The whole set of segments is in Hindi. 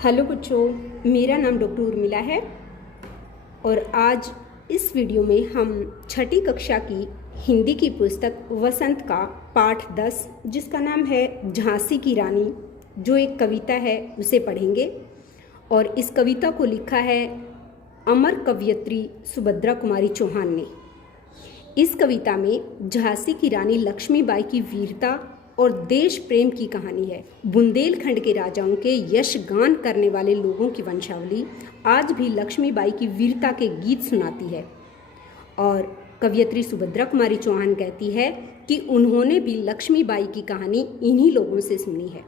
हेलो बच्चों, मेरा नाम डॉक्टर उर्मिला है और आज इस वीडियो में हम छठी कक्षा की हिंदी की पुस्तक वसंत का पाठ 10 जिसका नाम है झांसी की रानी, जो एक कविता है, उसे पढ़ेंगे। और इस कविता को लिखा है अमर कवयित्री सुभद्रा कुमारी चौहान ने। इस कविता में झांसी की रानी लक्ष्मीबाई की वीरता और देश प्रेम की कहानी है। बुंदेलखंड के राजाओं के यश गान करने वाले लोगों की वंशावली आज भी लक्ष्मीबाई की वीरता के गीत सुनाती है। और कवयित्री सुभद्रा कुमारी चौहान कहती है कि उन्होंने भी लक्ष्मीबाई की कहानी इन्हीं लोगों से सुनी है।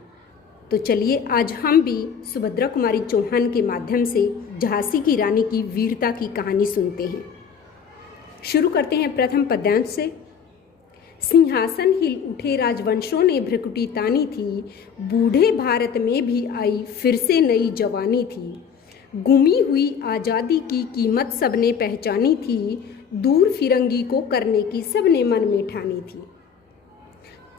तो चलिए आज हम भी सुभद्रा कुमारी चौहान के माध्यम से झांसी की रानी की वीरता की कहानी सुनते हैं। शुरू करते हैं प्रथम पद्यांश से। सिंहासन हिल उठे राजवंशों ने भ्रकुटी तानी थी, बूढ़े भारत में भी आई फिर से नई जवानी थी। गुमी हुई आज़ादी की कीमत सबने पहचानी थी, दूर फिरंगी को करने की सबने मन में ठानी थी।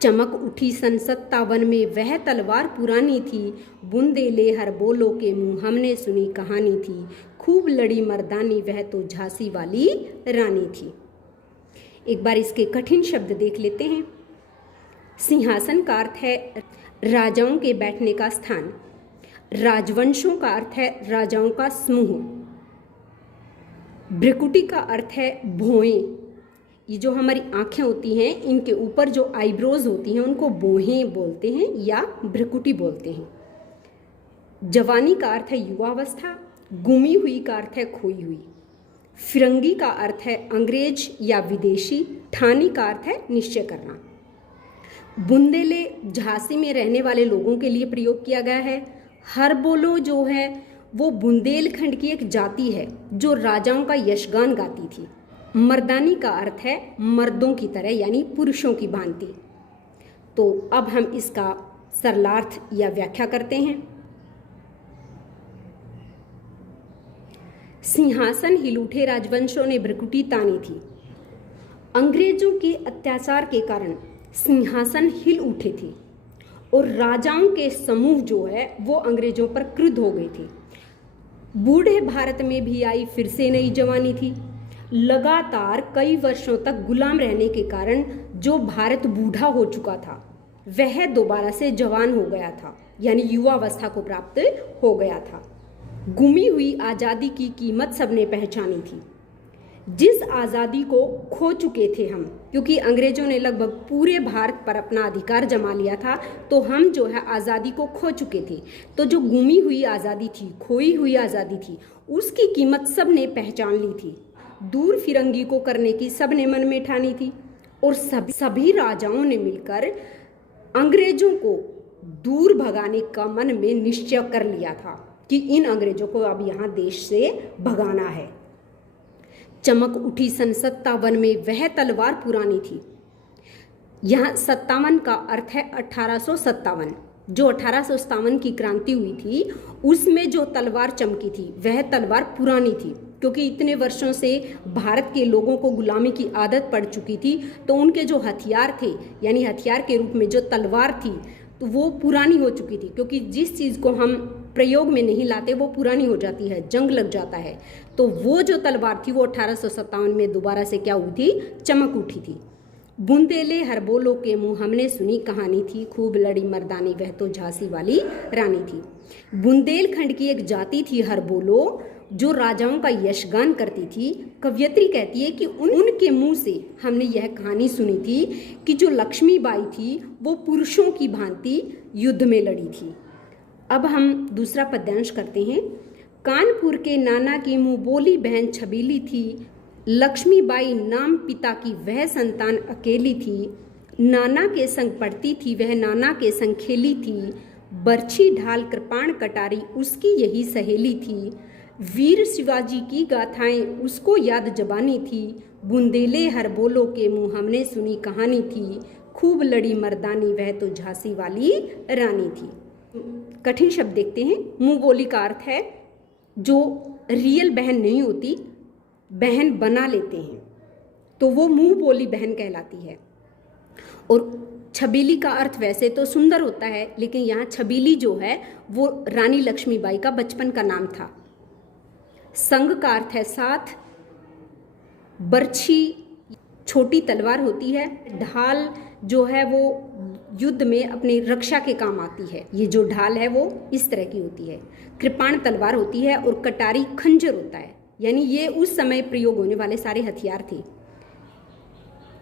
चमक उठी सन 57 में वह तलवार पुरानी थी, बुंदेले हर बोलो के मुँह हमने सुनी कहानी थी। खूब लड़ी मर्दानी वह तो झांसी वाली रानी थी। एक बार इसके कठिन शब्द देख लेते हैं। सिंहासन का अर्थ है राजाओं के बैठने का स्थान। राजवंशों का अर्थ है राजाओं का समूह। भ्रकुटी का अर्थ है भौहें। ये जो हमारी आंखें होती हैं, इनके ऊपर जो आईब्रोज होती हैं उनको भौहें बोलते हैं या भ्रकुटी बोलते हैं। जवानी का अर्थ है युवावस्था। गुमी हुई का अर्थ है खोई हुई। फिरंगी का अर्थ है अंग्रेज या विदेशी। ठानी का अर्थ है निश्चय करना। बुंदेले झांसी में रहने वाले लोगों के लिए प्रयोग किया गया है। हर बोलो जो है वो बुंदेलखंड की एक जाति है जो राजाओं का यशगान गाती थी। मर्दानी का अर्थ है मर्दों की तरह यानी पुरुषों की भांति। तो अब हम इसका सरलार्थ या व्याख्या करते हैं। सिंहासन हिल उठे राजवंशों ने भ्रकुटी तानी थी। अंग्रेजों के अत्याचार के कारण सिंहासन हिल उठे थे और राजाओं के समूह जो है वो अंग्रेजों पर क्रुद्ध हो गए थे। बूढ़े भारत में भी आई फिर से नई जवानी थी। लगातार कई वर्षों तक गुलाम रहने के कारण जो भारत बूढ़ा हो चुका था वह दोबारा से जवान हो गया था, यानी युवावस्था को प्राप्त हो गया था। गुमी हुई आज़ादी की कीमत सबने पहचानी थी। जिस आज़ादी को खो चुके थे हम, क्योंकि अंग्रेजों ने लगभग पूरे भारत पर अपना अधिकार जमा लिया था, तो हम जो है आज़ादी को खो चुके थे। तो जो गुमी हुई आज़ादी थी, खोई हुई आज़ादी थी, उसकी कीमत सबने पहचान ली थी। दूर फिरंगी को करने की सबने मन में ठानी थी और सभी राजाओं ने मिलकर अंग्रेजों को दूर भगाने का मन में निश्चय कर लिया था कि इन अंग्रेजों को अब यहाँ देश से भगाना है। चमक उठी सन 57 में वह तलवार पुरानी थी। यहाँ 57 का अर्थ है 1857। जो 1857 की क्रांति हुई थी उसमें जो तलवार चमकी थी वह तलवार पुरानी थी, क्योंकि इतने वर्षों से भारत के लोगों को गुलामी की आदत पड़ चुकी थी। तो उनके जो हथियार थे, यानी हथियार के रूप में जो तलवार थी, तो वो पुरानी हो चुकी थी, क्योंकि जिस चीज़ को हम प्रयोग में नहीं लाते वो पुरानी हो जाती है, जंग लग जाता है। तो वो जो तलवार थी वो 1857 में दोबारा से क्या हुई थी, चमक उठी थी। बुंदेले हर बोलो के मुँह हमने सुनी कहानी थी, खूब लड़ी मर्दानी वह तो झांसी वाली रानी थी। बुंदेलखंड की एक जाति थी हर बोलो, जो राजाओं का यशगान करती थी। कवयित्री कहती है कि उनके मुंह से हमने यह कहानी सुनी थी कि जो लक्ष्मीबाई थी वो पुरुषों की भांति युद्ध में लड़ी थी। अब हम दूसरा पद्यांश करते हैं। कानपुर के नाना की मुँह बोली बहन छबीली थी, लक्ष्मीबाई नाम पिता की वह संतान अकेली थी। नाना के संग पढ़ती थी वह, नाना के संग खेली थी, बर्छी ढाल कृपाण कटारी उसकी यही सहेली थी। वीर शिवाजी की गाथाएं उसको याद जबानी थी, बुंदेले हर बोलो के मुँह हमने सुनी कहानी थी। खूब लड़ी मर्दानी वह तो झांसी वाली रानी थी। कठिन शब्द देखते हैं। मुँह बोली का अर्थ है जो रियल बहन नहीं होती, बहन बना लेते हैं, तो वो मुँह बोली बहन कहलाती है। और छबीली का अर्थ वैसे तो सुंदर होता है, लेकिन यहाँ छबीली जो है वो रानी लक्ष्मीबाई का बचपन का नाम था। संग का अर्थ है साथ। बर्छी छोटी तलवार होती है। ढाल जो है वो युद्ध में अपनी रक्षा के काम आती है। ये जो ढाल है वो इस तरह की होती है। कृपाण तलवार होती है और कटारी खंजर होता है, यानी ये उस समय प्रयोग होने वाले सारे हथियार थे।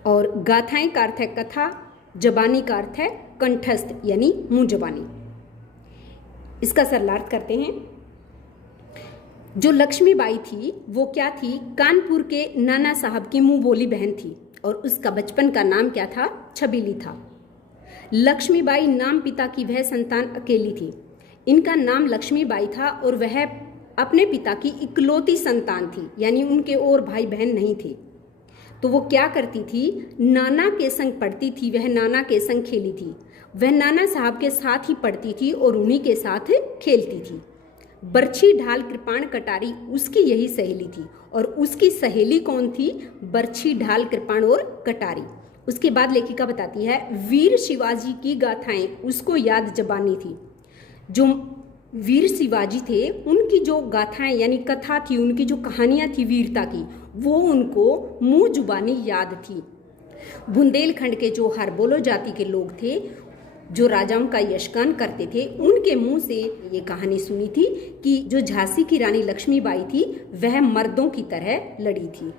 और गाथाएं का अर्थ है कथा। जबानी का अर्थ है कंठस्थ, यानी मुंह जबानी। इसका सरलार्थ करते हैं। जो लक्ष्मीबाई थी वो क्या थी? कानपुर के नाना साहब की मुंह बोली बहन थी और उसका बचपन का नाम क्या था? छबीली था। लक्ष्मीबाई नाम पिता की वह संतान अकेली थी। इनका नाम लक्ष्मीबाई था और वह अपने पिता की इकलौती संतान थी, यानी उनके और भाई बहन नहीं थे। तो वो क्या करती थी? नाना के संग पढ़ती थी, वह नाना के संग खेली थी। वह नाना साहब के साथ ही पढ़ती थी और उन्हीं के साथ खेलती थी। बर्छी ढाल कृपाण कटारी उसकी यही सहेली थी। और उसकी सहेली कौन थी? बर्छी ढाल कृपाण और कटारी। उसके बाद लेखिका बताती है वीर शिवाजी की गाथाएं उसको याद जबानी थी। जो वीर शिवाजी थे उनकी जो गाथाएं यानी कथा थी, उनकी जो कहानियां थी वीरता की, वो उनको मुंह जुबानी याद थी। बुंदेलखंड के जो हरबोलो जाति के लोग थे, जो राजाओं का यशगान करते थे, उनके मुंह से ये कहानी सुनी थी कि जो झांसी की रानी लक्ष्मीबाई थी वह मर्दों की तरह लड़ी थी।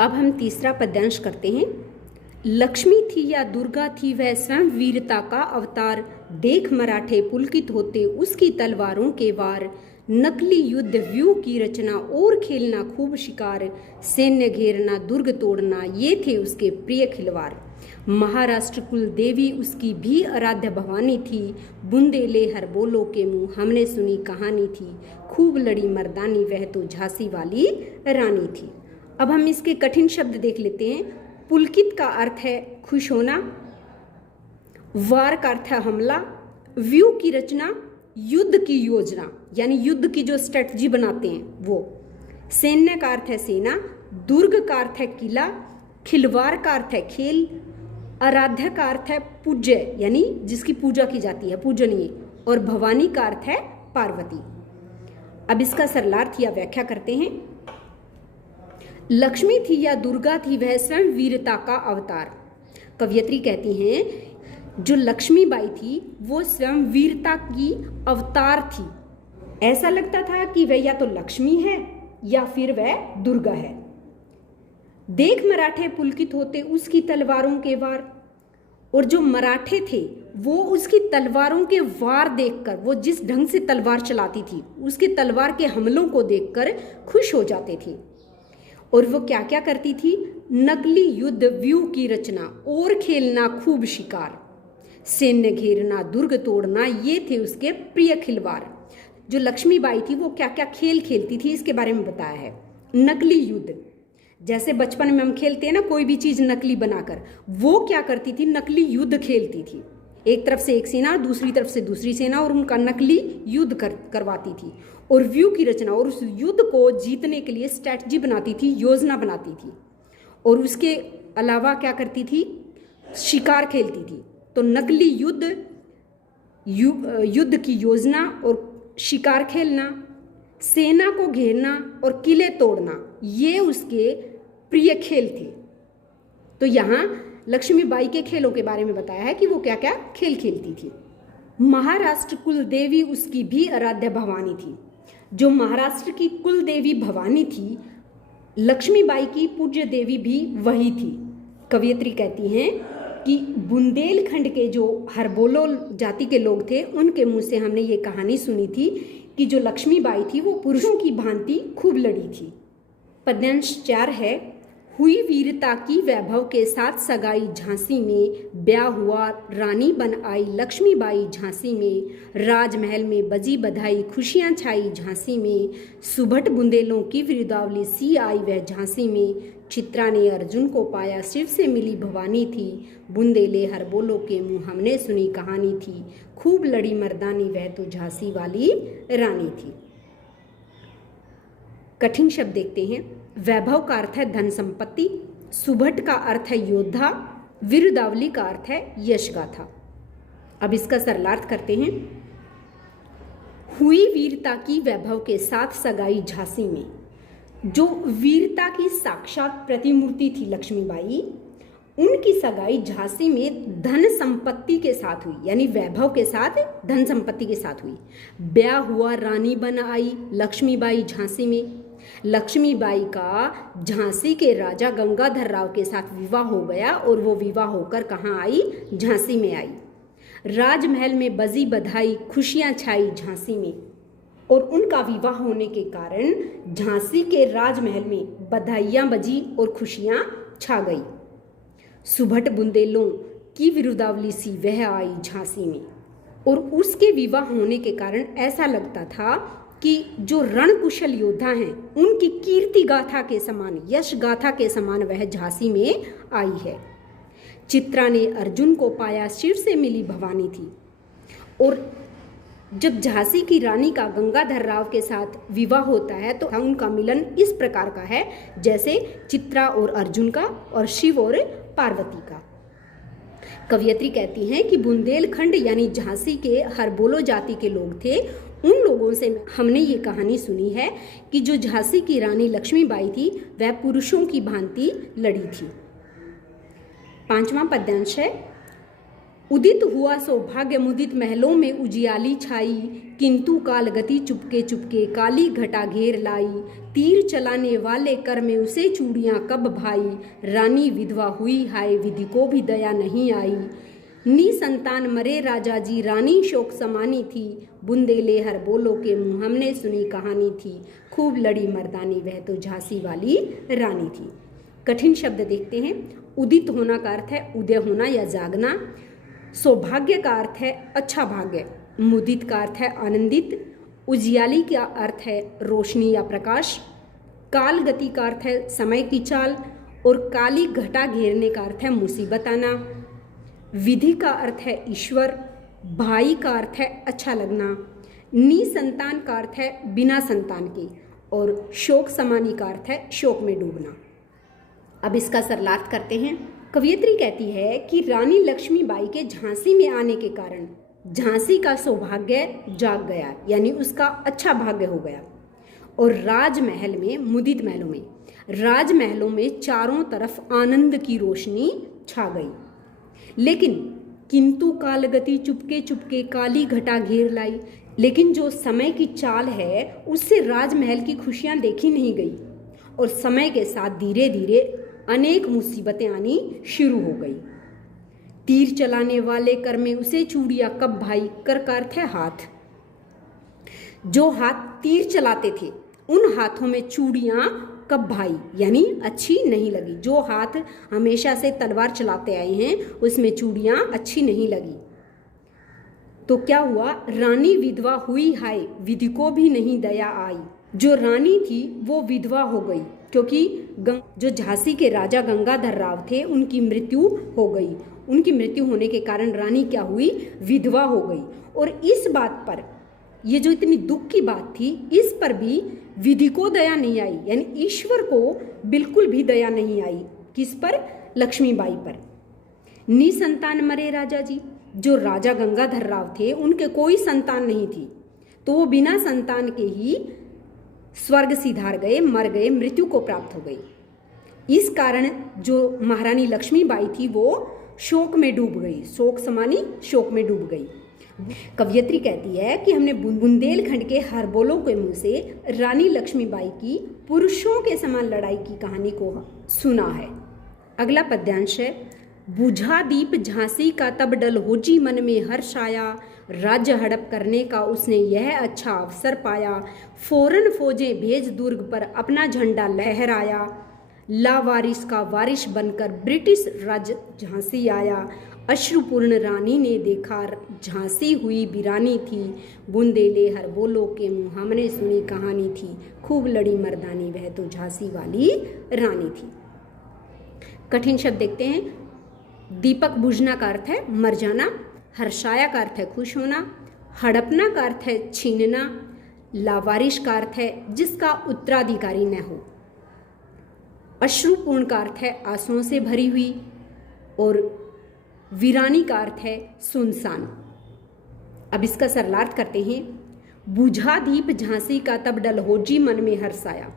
अब हम तीसरा पद्यांश करते हैं। लक्ष्मी थी या दुर्गा थी वह स्वयं वीरता का अवतार। देख मराठे पुलकित होते उसकी तलवारों के वार। नकली युद्ध व्यू की रचना और खेलना खूब शिकार। सैन्य घेरना दुर्ग तोड़ना ये थे उसके प्रिय खिलवाड़। महाराष्ट्र कुल देवी उसकी भी आराध्य भवानी थी। बुंदेले हर बोलो के मुंह हमने सुनी कहानी थी। खूब लड़ी मर्दानी वह तो झांसी वाली रानी थी। अब हम इसके कठिन शब्द देख लेते हैं। पुलकित का अर्थ है खुश होना। वार का अर्थ है हमला। व्यू की रचना युद्ध की योजना, यानी युद्ध की जो स्ट्रेटजी बनाते हैं वो। सैन्य का अर्थ है सेना। दुर्ग का अर्थ है किला। खिलवाड़ का अर्थ है खेल। आराध्य का अर्थ है पूज्य, यानी जिसकी पूजा की जाती है, पूजनीय। और भवानी का अर्थ है पार्वती। अब इसका सरलार्थ या व्याख्या करते हैं। लक्ष्मी थी या दुर्गा थी वह स्वयं वीरता का अवतार। कवयित्री कहती हैं जो लक्ष्मीबाई थी वो स्वयं वीरता की अवतार थी। ऐसा लगता था कि वह या तो लक्ष्मी है या फिर वह दुर्गा है। देख मराठे पुलकित होते उसकी तलवारों के वार। और जो मराठे थे वो उसकी तलवारों के वार देखकर, वो जिस ढंग से तलवार चलाती थी, उसके तलवार के हमलों को देखकर खुश हो जाते थे। और वो क्या क्या करती थी? नकली युद्ध व्यू की रचना और खेलना खूब शिकार। सैन्य घेरना दुर्ग तोड़ना ये थे उसके प्रिय खिलवाड़। जो लक्ष्मीबाई थी वो क्या क्या खेल खेलती थी इसके बारे में बताया है। नकली युद्ध, जैसे बचपन में हम खेलते हैं ना कोई भी चीज नकली बनाकर, वो क्या करती थी? नकली युद्ध खेलती थी। एक तरफ से एक सेना, दूसरी तरफ से दूसरी सेना, और उनका नकली युद्ध करवाती थी। और व्यू की रचना, और उस युद्ध को जीतने के लिए स्ट्रैटेजी बनाती थी, योजना बनाती थी। और उसके अलावा क्या करती थी? शिकार खेलती थी। तो नकली युद्ध की योजना और शिकार खेलना, सेना को घेरना और किले तोड़ना, ये उसके प्रिय खेल थे। तो यहाँ लक्ष्मीबाई के खेलों के बारे में बताया है कि वो क्या क्या खेल खेलती थी। महाराष्ट्र कुल देवी उसकी भी आराध्य भवानी थी। जो महाराष्ट्र की कुल देवी भवानी थी, लक्ष्मीबाई की पूज्य देवी भी वही थी। कवयित्री कहती हैं कि बुंदेलखंड के जो हरबोलो जाति के लोग थे उनके मुंह से हमने ये कहानी सुनी थी कि जो लक्ष्मीबाई थी वो पुरुषों की भांति खूब लड़ी थी। पद्यांश 4 है। हुई वीरता की वैभव के साथ सगाई झांसी में। ब्याह हुआ रानी बन आई लक्ष्मीबाई झांसी में। राजमहल में बजी बधाई खुशियां छाई झांसी में। सुभट बुंदेलों की वृदावली सी आई वह झांसी में। चित्रा ने अर्जुन को पाया शिव से मिली भवानी थी। बुंदेले हर बोलो के मुंह हमने सुनी कहानी थी। खूब लड़ी मर्दानी वह तो झांसी वाली रानी थी। कठिन शब्द देखते हैं। वैभव का अर्थ है धन संपत्ति। सुभट का अर्थ है योद्धा। विरुदावली का अर्थ है यश गाथा। अब इसका सरलार्थ करते हैं। हुई वीरता की वैभव के साथ सगाई झांसी में। जो वीरता की साक्षात प्रतिमूर्ति थी लक्ष्मीबाई, उनकी सगाई झांसी में धन संपत्ति के साथ हुई, यानी वैभव के साथ धन संपत्ति के साथ हुई। ब्याह हुआ, रानी बन आई लक्ष्मीबाई झांसी में। लक्ष्मीबाई का झांसी के राजा गंगाधर राव के साथ विवाह हो गया और वो विवाह होकर कहाँ आई? झांसी में आई। राजमहल में बजी बधाई, खुशियां छाई झांसी में, और उनका विवाह होने के कारण झांसी के राजमहल में बधाइयां बजी और खुशियां छा गई। सुभट बुंदेलों की विरुदावली सी वह आई झांसी में, और उसके विवाह होने के कारण ऐसा लगता था कि जो रणकुशल योद्धा हैं उनकी कीर्ति गाथा के समान, यश गाथा के समान वह झांसी में आई है। चित्रा ने अर्जुन को पाया, शिव से मिली भवानी थी। और जब झांसी की रानी का गंगाधर राव के साथ विवाह होता है तो उनका मिलन इस प्रकार का है जैसे चित्रा और अर्जुन का और शिव और पार्वती का। कवयित्री कहती हैं कि बुंदेलखंड यानी झांसी के हरबोलो जाति के लोग थे। उन लोगों से हमने ये कहानी सुनी है कि जो झांसी की रानी लक्ष्मीबाई थी वह पुरुषों की भांति लड़ी थी। 5वां पद्यांश है। उदित हुआ सौभाग्य मुदित महलों में उजियाली छाई, किंतु काल गति चुपके चुपके काली घटा घेर लाई। तीर चलाने वाले कर में उसे चूड़ियां कब भाई, रानी विधवा हुई हाय विधि को भी दया नहीं आई। निसंतान मरे राजा जी रानी शोक समानी थी, बुंदेले हर बोलो के मुँह हमने सुनी कहानी थी। खूब लड़ी मर्दानी वह तो झांसी वाली रानी थी। कठिन शब्द देखते हैं। उदित होना का अर्थ है उदय होना या जागना। सौभाग्य का अर्थ है अच्छा भाग्य। मुदित का अर्थ है आनंदित। उजियाली का अर्थ है रोशनी या प्रकाश। काल गति का अर्थ है समय की चाल। और काली घटा घेरने का अर्थ है मुसीबत आना। विधि का अर्थ है ईश्वर। भाई का अर्थ है अच्छा लगना। निसंतान का अर्थ है बिना संतान के। और शोक समानी का अर्थ है शोक में डूबना। अब इसका सरलार्थ करते हैं। कवयित्री कहती है कि रानी लक्ष्मीबाई के झांसी में आने के कारण झांसी का सौभाग्य जाग गया, यानी उसका अच्छा भाग्य हो गया। और राजमहल में, मुदित महलों में, राजमहलों में चारों तरफ आनंद की रोशनी छा गई। लेकिन किंतु कालगति चुपके चुपके काली घटा घेर लाई। लेकिन जो समय की चाल है उससे राजमहल की खुशियां देखी नहीं गई और समय के साथ धीरे धीरे अनेक मुसीबतें आनी शुरू हो गई। तीर चलाने वाले कर में उसे चूड़ियां कब भाई। कर का अर्थ है हाथ। जो हाथ तीर चलाते थे उन हाथों में चूड़ियां कब भाई, यानी अच्छी नहीं लगी। जो हाथ हमेशा से तलवार चलाते आए हैं उसमें चूड़ियां अच्छी नहीं लगी। तो क्या हुआ? रानी विधवा हुई हाय विधि को भी नहीं दया आई। जो रानी थी वो विधवा हो गई क्योंकि जो झांसी के राजा गंगाधर राव थे उनकी मृत्यु हो गई। उनकी मृत्यु होने के कारण रानी क्या हुई? विधवा हो गई। और इस बात पर, ये जो इतनी दुख की बात थी, इस पर भी विधि को दया नहीं आई, यानी ईश्वर को बिल्कुल भी दया नहीं आई। किस पर? लक्ष्मीबाई पर। निसंतान मरे राजा जी, जो राजा गंगाधर राव थे उनके कोई संतान नहीं थी, तो वो बिना संतान के ही स्वर्ग सिधार गए, मर गए, मृत्यु को प्राप्त हो गई। इस कारण जो महारानी लक्ष्मीबाई थी वो शोक में डूब गई। शोक समानी शोक में डूब गई। कवयित्री कहती है कि हमने बुंदेलखंड के हरबोलों के मुंह से रानी लक्ष्मीबाई की पुरुषों के समान लड़ाई की कहानी को सुना है। अगला पद्यांश है। बुझा दीप झांसी का तब डल होजी मन में हर्ष आया, राज्य हड़प करने का उसने यह अच्छा अवसर पाया। फौरन फौजें भेज दुर्ग पर अपना झंडा लहराया, लावारिस का वारिस बनकर ब्रिटिश राज झांसी आया। अश्रुपूर्ण रानी ने देखा झांसी हुई वीरानी थी, बुंदेले हर बोलो के मुँह हमने सुनी कहानी थी। खूब लड़ी मर्दानी वह तो झांसी वाली रानी थी। कठिन शब्द देखते हैं। दीपक बुझना का अर्थ है मर जाना। हर्षाया का अर्थ है खुश होना। हड़पना का अर्थ है छीनना। लावारिश का अर्थ है जिसका उत्तराधिकारी न हो। अश्रुपूर्ण का अर्थ है आंसुओं से भरी हुई। और वीरानी का अर्थ है सुनसान। अब इसका सरलार्थ करते हैं। बुझा दीप झांसी का तब डलहौजी मन में हर्ष आया।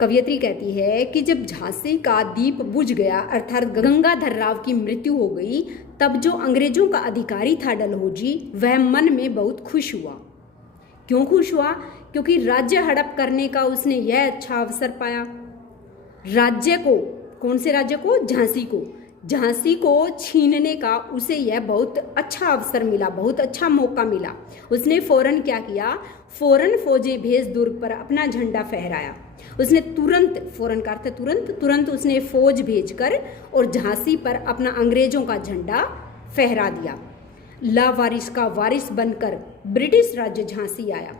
कवयित्री कहती है कि जब झांसी का दीप बुझ गया अर्थात गंगाधर राव की मृत्यु हो गई, तब जो अंग्रेजों का अधिकारी था डलहौजी, वह मन में बहुत खुश हुआ। क्यों खुश हुआ? क्योंकि राज्य हड़प करने का उसने यह अच्छा अवसर पाया। राज्य को, कौन से राज्य को? झांसी को। झांसी को छीनने का उसे यह बहुत अच्छा अवसर मिला, बहुत अच्छा मौका मिला। उसने फौरन क्या किया? फौरन फौजें भेज दुर्ग पर अपना झंडा फहराया। उसने तुरंत, फौरन का अर्थ तुरंत उसने फौज भेजकर और झांसी पर अपना अंग्रेजों का झंडा फहरा दिया। लावारिस का वारिस बनकर ब्रिटिश राज्य झांसी आया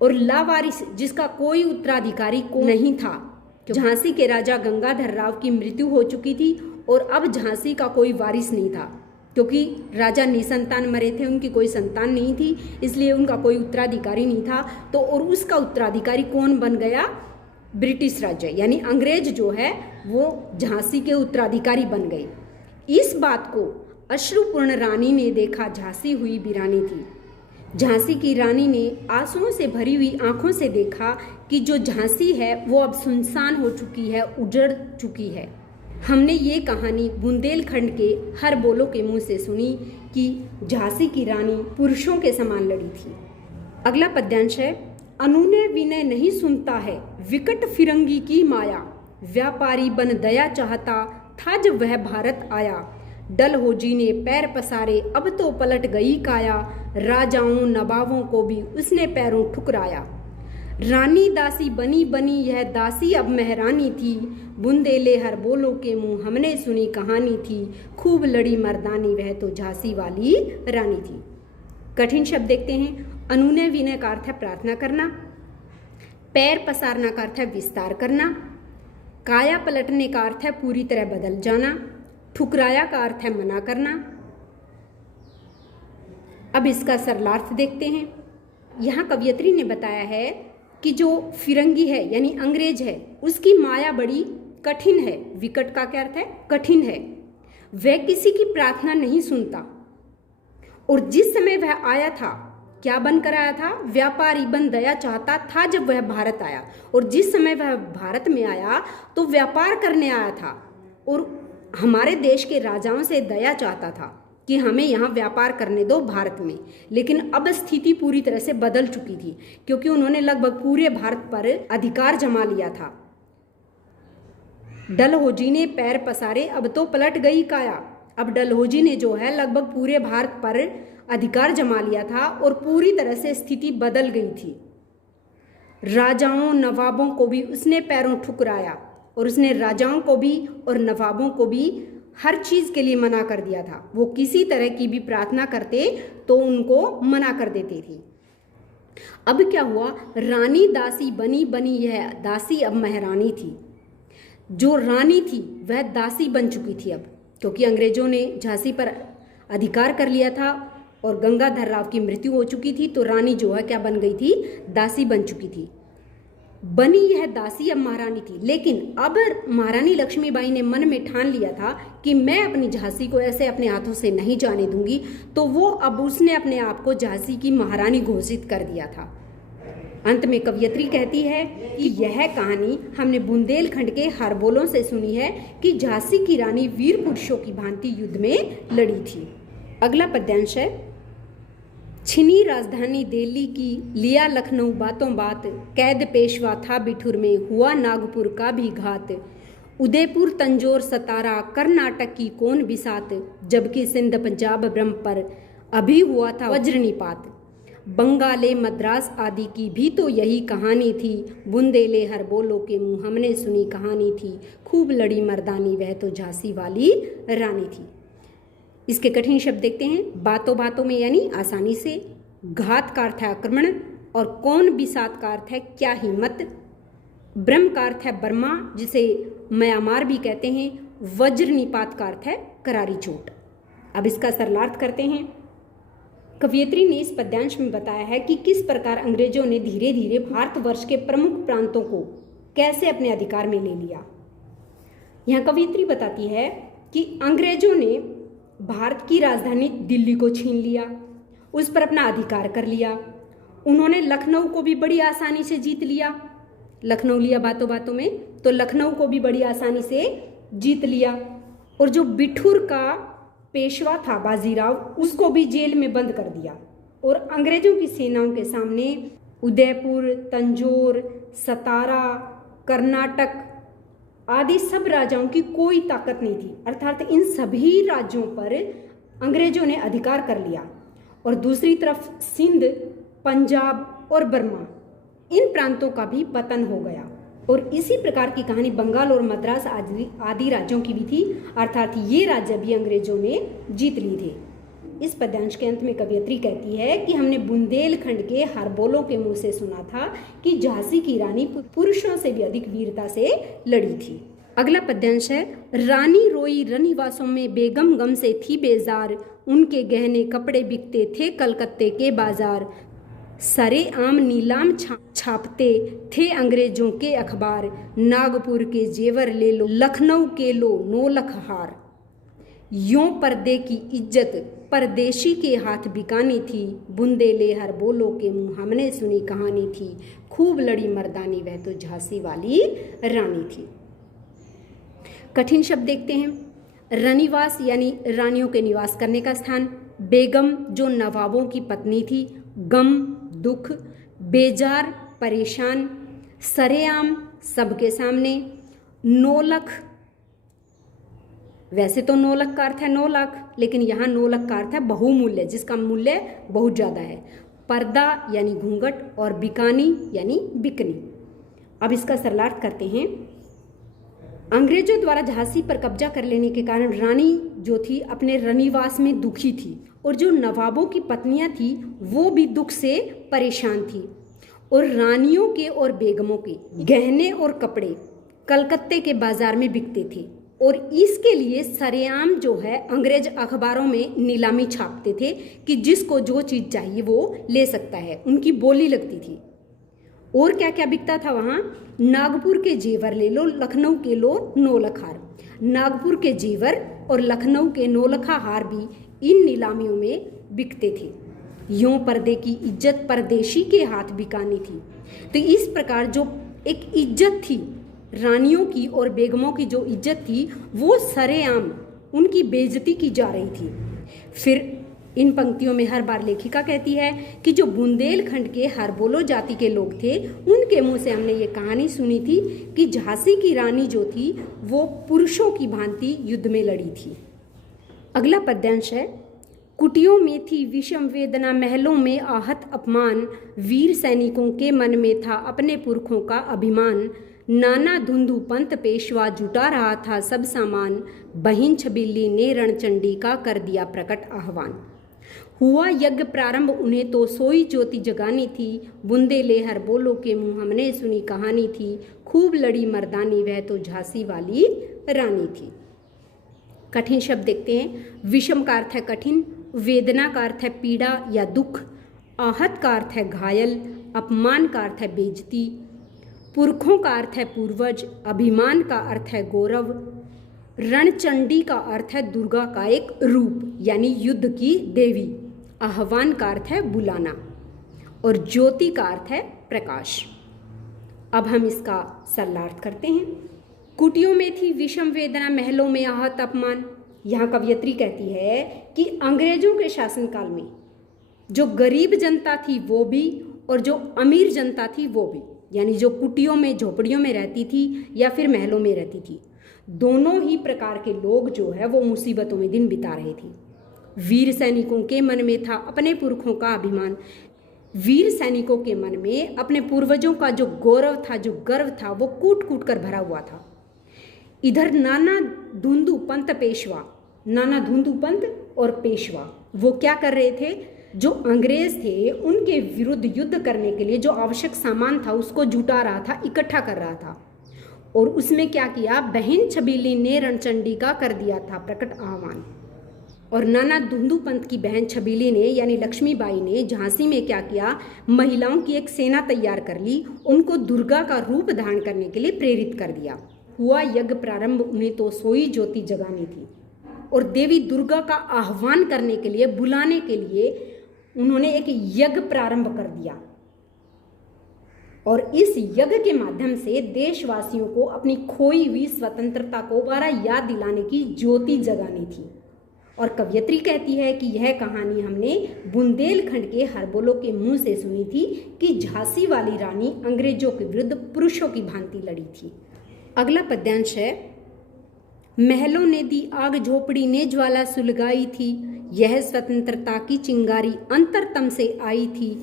और लावारिस जिसका कोई उत्तराधिकारी को नहीं था। झांसी के राजा गंगाधर राव की मृत्यु हो चुकी थी और अब झांसी का कोई वारिस नहीं था, क्योंकि राजा निसंतान मरे थे, उनकी कोई संतान नहीं थी, इसलिए उनका कोई उत्तराधिकारी नहीं था। तो और उसका उत्तराधिकारी कौन बन गया? ब्रिटिश राज्य, यानी अंग्रेज जो है वो झांसी के उत्तराधिकारी बन गए। इस बात को अश्रुपूर्ण रानी ने देखा। झांसी हुई वीरानी थी। झांसी की रानी ने आंसुओं से भरी हुई आंखों से देखा कि जो झांसी है वो अब सुनसान हो चुकी है, उजड़ चुकी है। हमने ये कहानी बुंदेलखंड के हर बोलो के मुंह से सुनी कि झांसी की रानी पुरुषों के समान लड़ी थी। अगला पद्यांश है। अनुनय विनय नहीं सुनता है, विकट फिरंगी की माया, व्यापारी बन दया चाहता था जब वह भारत आया। डलहौजी ने पैर पसारे अब तो पलट गई काया, राजाओं नवाबों को भी उसने पैरों ठुकराया। रानी दासी बनी बनी यह दासी अब महारानी थी, बुंदेले हर बोलो के मुंह हमने सुनी कहानी थी, खूब लड़ी मर्दानी वह तो झांसी वाली रानी थी। कठिन शब्द देखते हैं। अनुनय विनय का अर्थ है प्रार्थना करना, पैर पसारना का अर्थ है विस्तार करना, काया पलटने का अर्थ है पूरी तरह बदल जाना, ठुकराया का अर्थ है मना करना। अब इसका सरलार्थ देखते हैं। यहाँ कवयित्री ने बताया है कि जो फिरंगी है यानी अंग्रेज है, उसकी माया बड़ी कठिन है। विकट का क्या अर्थ है? कठिन है। वह किसी की प्रार्थना नहीं सुनता और जिस समय वह आया था, क्या बनकर आया था? व्यापारी बन दया चाहता था जब वह भारत आया, और जिस समय वह भारत में आया तो व्यापार करने आया था और हमारे देश के राजाओं से दया चाहता था कि हमें यहाँ व्यापार करने दो भारत में। लेकिन अब स्थिति पूरी तरह से बदल चुकी थी, क्योंकि उन्होंने लगभग पूरे भारत पर अधिकार जमा लिया था। डलहौजी ने पैर पसारे अब तो पलट गई काया। अब डलहौजी ने जो है लगभग पूरे भारत पर अधिकार जमा लिया था और पूरी तरह से स्थिति बदल गई थी। राजाओं नवाबों को भी उसने पैरों ठुकराया, और उसने राजाओं को भी और नवाबों को भी हर चीज़ के लिए मना कर दिया था। वो किसी तरह की भी प्रार्थना करते तो उनको मना कर देते थे। अब क्या हुआ? रानी दासी बनी बनी यह दासी अब महारानी थी। जो रानी थी वह दासी बन चुकी थी अब, क्योंकि अंग्रेजों ने झांसी पर अधिकार कर लिया था और गंगाधर राव की मृत्यु हो चुकी थी। तो रानी जो है क्या बन गई थी? दासी बन चुकी थी। बनी यह दासी अब महारानी थी। लेकिन अब महारानी लक्ष्मीबाई ने मन में ठान लिया था कि मैं अपनी झांसी को ऐसे अपने हाथों से नहीं जाने दूंगी, तो वो अब उसने अपने आप को झांसी की महारानी घोषित कर दिया था। अंत में कवयित्री कहती है कि यह कहानी हमने बुंदेलखंड के हरबोलों से सुनी है कि झांसी की रानी वीर पुरुषों की भांति युद्ध में लड़ी थी। अगला पद्यांश है। छिनी राजधानी दिल्ली की, लिया लखनऊ बातों बात, कैद पेशवा था बिठुर में, हुआ नागपुर का भी घात, उदयपुर तंजौर सतारा कर्नाटक की कौन बिसात, जबकि सिंध पंजाब ब्रह्म पर अभी हुआ था वज्रनिपात, बंगाले मद्रास आदि की भी तो यही कहानी थी, बुंदेले हर बोलो के मुंह हमने सुनी कहानी थी, खूब लड़ी मर्दानी वह तो झांसी वाली रानी थी। इसके कठिन शब्द देखते हैं। बातों बातों में यानी आसानी से, घात का अर्थ है आक्रमण, और कौन बिसात का अर्थ है क्या हिम्मत, ब्रह्म का अर्थ है बर्मा जिसे म्यांमार भी कहते हैं, वज्र निपात का अर्थ है करारी चोट। अब इसका सरलार्थ करते हैं। कवयित्री ने इस पद्यांश में बताया है कि किस प्रकार अंग्रेजों ने धीरे धीरे भारतवर्ष के प्रमुख प्रांतों को कैसे अपने अधिकार में ले लिया। यहाँ कवयित्री बताती है कि अंग्रेजों ने भारत की राजधानी दिल्ली को छीन लिया, उस पर अपना अधिकार कर लिया। उन्होंने लखनऊ को भी बड़ी आसानी से जीत लिया। लखनऊ लिया बातों बातों में, तो लखनऊ को भी बड़ी आसानी से जीत लिया। और जो बिठूर का पेशवा था बाजीराव, उसको भी जेल में बंद कर दिया। और अंग्रेजों की सेनाओं के सामने उदयपुर, तंजौर, सतारा, कर्नाटक आदि सब राजाओं की कोई ताकत नहीं थी। अर्थात इन सभी राज्यों पर अंग्रेजों ने अधिकार कर लिया। और दूसरी तरफ सिंध, पंजाब और बर्मा, इन प्रांतों का भी पतन हो गया। और इसी प्रकार की कहानी बंगाल और मद्रास आदि राज्यों की भी थी। अर्थात ये राज्य भी अंग्रेजों ने जीत लिए थे। इस पद्यांश के अंत में कवयित्री कहती है कि हमने बुंदेलखंड के हरबोलों के मुंह से सुना था कि झांसी की रानी पुरुषों से भी अधिक वीरता से लड़ी थी। अगला पद्यांश है, रानी रोई रनिवासों में बेगम गम से थी बेजार, उनके गहने कपड़े बिकते थे कलकत्ते के बाजार, सरे आम नीलाम छापते थे अंग्रेजों के अखबार, नागपुर के जेवर ले लो लखनऊ के लो 9 लाख हार, यों पर्दे की इज्जत परदेशी के हाथ बिकानी थी, बुंदेले हर बोलो के मुंह हमने सुनी कहानी थी, खूब लड़ी मर्दानी वह तो झांसी वाली रानी थी। कठिन शब्द देखते हैं। रनिवास यानी रानियों के निवास करने का स्थान, बेगम जो नवाबों की पत्नी थी, गम दुख, बेजार परेशान, सरेआम सबके सामने, 9 लाख, वैसे तो 9 लाख का अर्थ है 9 लाख, लेकिन यहाँ 9 लाख का अर्थ है बहुमूल्य, जिसका मूल्य बहुत ज़्यादा है। पर्दा यानी घूंघट और बिकानी यानी बिकनी। अब इसका सरलार्थ करते हैं। अंग्रेजों द्वारा झांसी पर कब्जा कर लेने के कारण रानी जो थी अपने रनिवास में दुखी थी, और जो नवाबों की पत्नियां थी वो भी दुख से परेशान थी। और रानियों के और बेगमों के गहने और कपड़े कलकत्ते के बाजार में बिकते थे, और इसके लिए सरेआम जो है अंग्रेज अखबारों में नीलामी छापते थे कि जिसको जो चीज़ चाहिए वो ले सकता है, उनकी बोली लगती थी। और क्या क्या बिकता था वहाँ, नागपुर के जेवर ले लो लखनऊ के लो 9 लाख हार। नागपुर के जेवर और लखनऊ के 9 लाख हार भी इन नीलामियों में बिकते थे। यों पर्दे की इज्जत परदेशी के हाथ बिकानी थी। तो इस प्रकार जो एक इज्जत थी रानियों की और बेगमों की, जो इज्जत थी वो सरेआम उनकी बेइज्जती की जा रही थी। फिर इन पंक्तियों में हर बार लेखिका कहती है कि जो बुंदेलखंड के हरबोलो जाति के लोग थे उनके मुंह से हमने ये कहानी सुनी थी कि झांसी की रानी जो थी वो पुरुषों की भांति युद्ध में लड़ी थी। अगला पद्यांश है, कुटियों में थी विषम वेदना महलों में आहत अपमान, वीर सैनिकों के मन में था अपने पुरखों का अभिमान, नाना धुंधु पंत पेशवा जुटा रहा था सब सामान, बहिन छबीली ने रणचंडी का कर दिया प्रकट आह्वान। हुआ यज्ञ प्रारंभ उन्हें तो सोई ज्योति जगानी थी, बुंदेले हर बोलो के मुंह हमने सुनी कहानी थी, खूब लड़ी मर्दानी वह तो झांसी वाली रानी थी। कठिन शब्द देखते हैं। विषम का अर्थ है कठिन, वेदना का अर्थ है पीड़ा या दुख, आहत का अर्थ है घायल, अपमान का अर्थ है बेइज्जती, पुरखों का अर्थ है पूर्वज, अभिमान का अर्थ है गौरव, रणचंडी का अर्थ है दुर्गा का एक रूप यानी युद्ध की देवी, आह्वान का अर्थ है बुलाना, और ज्योति का अर्थ है प्रकाश। अब हम इसका सरलार्थ करते हैं। कुटियों में थी विषम वेदना महलों में आहत अपमान। यहाँ कवयित्री कहती है कि अंग्रेजों के शासनकाल में जो गरीब जनता थी वो भी और जो अमीर जनता थी वो भी, यानी जो कुटियों में झोपड़ियों में रहती थी या फिर महलों में रहती थी, दोनों ही प्रकार के लोग जो है वो मुसीबतों में दिन बिता रहे थे। वीर सैनिकों के मन में था अपने पुरखों का अभिमान। वीर सैनिकों के मन में अपने पूर्वजों का जो गौरव था, जो गर्व था, वो कूट कूट कर भरा हुआ था। इधर नाना धुंधु पंत पेशवा, नाना धुंधु पंत और पेशवा वो क्या कर रहे थे, जो अंग्रेज थे उनके विरुद्ध युद्ध करने के लिए जो आवश्यक सामान था उसको जुटा रहा था, इकट्ठा कर रहा था। और उसमें क्या किया, बहन छबीली ने रणचंडी का कर दिया था प्रकट आह्वान। और नाना धुंधु पंत की बहन छबीली ने यानी लक्ष्मीबाई ने झांसी में क्या किया, महिलाओं की एक सेना तैयार कर ली, उनको दुर्गा का रूप धारण करने के लिए प्रेरित कर दिया। हुआ यज्ञ प्रारंभ उन्हें तो सोई ज्योति जगानी थी। और देवी दुर्गा का आह्वान करने के लिए, बुलाने के लिए उन्होंने एक यज्ञ प्रारंभ कर दिया और इस यज्ञ के माध्यम से देशवासियों को अपनी खोई हुई स्वतंत्रता को दोबारा याद दिलाने की ज्योति जगानी थी। और कवयित्री कहती है कि यह कहानी हमने बुंदेलखंड के हरबोलों के मुंह से सुनी थी कि झांसी वाली रानी अंग्रेजों के विरुद्ध पुरुषों की भांति लड़ी थी। अगला पद्यांश है, महलों ने दी आग, झोपड़ी ने ज्वाला सुलगाई थी, यह स्वतंत्रता की चिंगारी अंतरतम से आई थी।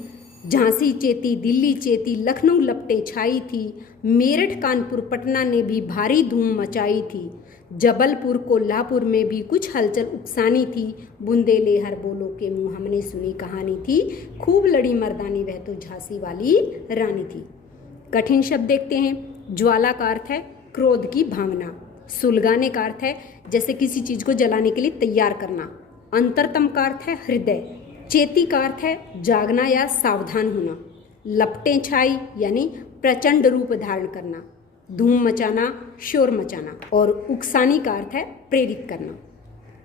झांसी चेती, दिल्ली चेती, लखनऊ लपटे छाई थी, मेरठ कानपुर पटना ने भी भारी धूम मचाई थी, जबलपुर कोल्हापुर में भी कुछ हलचल उकसानी थी, बुंदेले हरबोलों के मुंह हमने सुनी कहानी थी, खूब लड़ी मर्दानी वह तो झांसी वाली रानी थी। कठिन शब्द देखते हैं। ज्वाला का अर्थ है क्रोध की भावना, सुलगाने का अर्थ है जैसे किसी चीज को जलाने के लिए तैयार करना, अंतरतम का अर्थ है हृदय, चेती का अर्थ है जागना या सावधान होना, लपटें छाई यानी प्रचंड रूप धारण करना, धूम मचाना, शोर मचाना, और उकसानी का अर्थ है प्रेरित करना।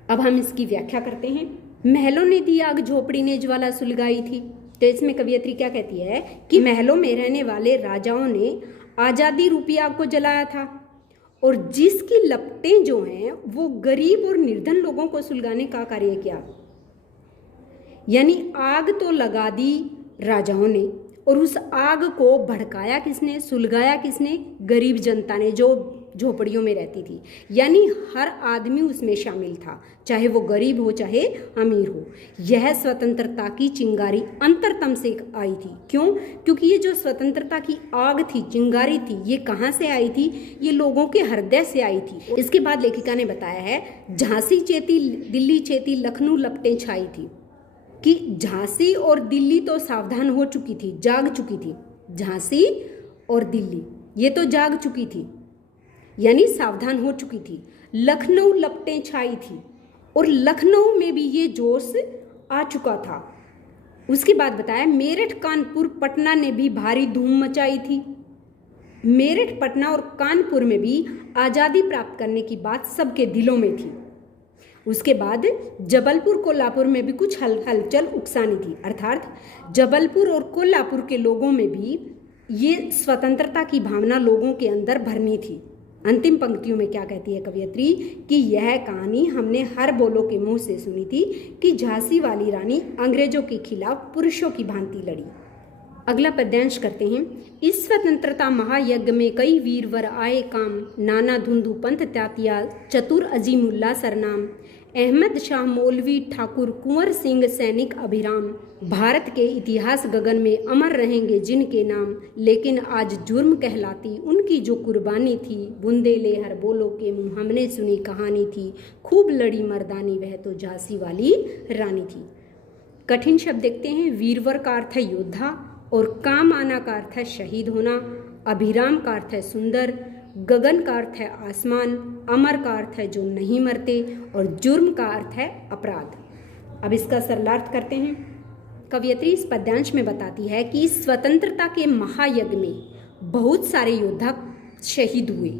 अब हम इसकी व्याख्या करते हैं। महलों ने दी आग, झोपड़ी ने ज्वाला सुलगाई थी। तो इसमें कवियत्री क्या कहती है कि महलों में रहने वाले राजाओं ने आजादी रूपी आग को जलाया था और जिसकी लपटें जो हैं वो गरीब और निर्धन लोगों को सुलगाने का कार्य किया। यानी आग तो लगा दी राजाओं ने और उस आग को भड़काया किसने, सुलगाया किसने? गरीब जनता ने जो झोपड़ियों में रहती थी। यानी हर आदमी उसमें शामिल था, चाहे वो गरीब हो चाहे अमीर हो। यह स्वतंत्रता की चिंगारी अंतरतम से आई थी। क्यों? क्योंकि ये जो स्वतंत्रता की आग थी, चिंगारी थी, ये कहाँ से आई थी? ये लोगों के हृदय से आई थी। इसके बाद लेखिका ने बताया है, झांसी चेती, दिल्ली चेती, लखनऊ लपटें छाई थी, कि झांसी और दिल्ली तो सावधान हो चुकी थी, जाग चुकी थी। झांसी और दिल्ली ये तो जाग चुकी थी, यानी सावधान हो चुकी थी। लखनऊ लपटें छाई थी और लखनऊ में भी ये जोश आ चुका था। उसके बाद बताया, मेरठ कानपुर पटना ने भी भारी धूम मचाई थी। मेरठ, पटना और कानपुर में भी आज़ादी प्राप्त करने की बात सबके दिलों में थी। उसके बाद जबलपुर कोल्हापुर में भी कुछ हलचल उकसानी थी, अर्थात जबलपुर और कोल्हापुर के लोगों में भी ये स्वतंत्रता की भावना लोगों के अंदर भरनी थी। अंतिम पंक्तियों में क्या कहती है कवयित्री कि यह कहानी हमने हरबोलों के मुंह से सुनी थी कि झांसी वाली रानी अंग्रेजों के खिलाफ पुरुषों की भांति लड़ी। अगला पद्यांश करते हैं। इस स्वतंत्रता महायज्ञ में कई वीरवर आए काम, नाना धुंधु पंथ त्यातिया, चतुर अजीमुल्ला सरनाम, अहमद शाह मौलवी ठाकुर, कुंवर सिंह सैनिक अभिराम, भारत के इतिहास गगन में अमर रहेंगे जिनके नाम, लेकिन आज जुर्म कहलाती उनकी जो कुर्बानी थी, बुंदेले हरबोलों के मुंह हमने सुनी कहानी थी, खूब लड़ी मर्दानी वह तो झांसी वाली रानी थी। कठिन शब्द देखते हैं। वीरवर का अर्थ है योद्धा और काम आना का अर्थ है शहीद होना, अभिराम का अर्थ है सुंदर, गगन का अर्थ है आसमान, अमर का अर्थ है जो नहीं मरते और जुर्म का अर्थ है अपराध। अब इसका सरलार्थ करते हैं। कवयित्री इस पद्यांश में बताती है कि इस स्वतंत्रता के महायज्ञ में बहुत सारे योद्धा शहीद हुए।